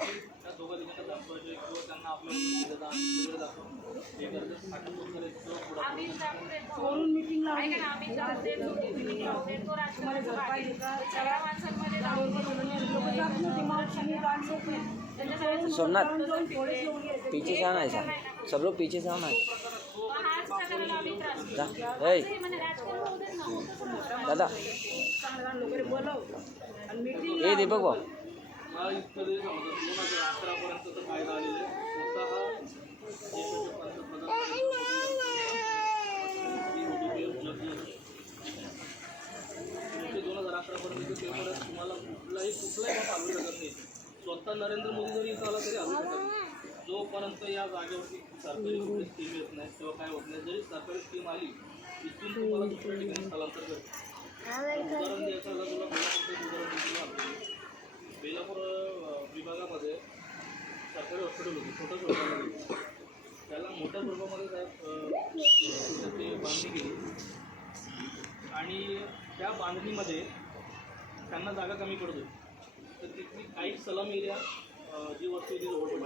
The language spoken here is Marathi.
त्या दोघा दिवसांना दाखवायचे किंवा त्यांना आपल्या दाखवून हे करतात आठवण वरून मीटिंग लावली सोमनाथ पीछे से आना ऐसा सब लोग पीछे से आना है दादा ये दीपक भाऊ हा इतकं 2011पर्यंत तर कायदा आलेला आहे स्वतः देशाचे 2011पर्यंत पेपर तुम्हाला कुठलाही बाब आणू शकत नाही स्वतः नरेंद्र मोदी जरी इथं आला तरी आणू शकत जोपर्यंत या जागेवरती सरकारी कुठली स्कीम येत नाही तेव्हा काय होत नाही जरी सरकारी स्कीम आली इथून तुम्हाला दुसऱ्या ठिकाणी स्थलांतर करते उदाहरण द्यायचं झालं तुला बेलापूर विभागामध्ये सरकारी हॉस्पिटल होते छोटं स्वरूपामध्ये त्याला मोठ्या स्वरूपामध्ये ते बांधणी केली आणि त्या बांधणीमध्ये त्यांना जागा कमी पडत होती तर तिथली काही सलाम एरिया जी वस्तू होती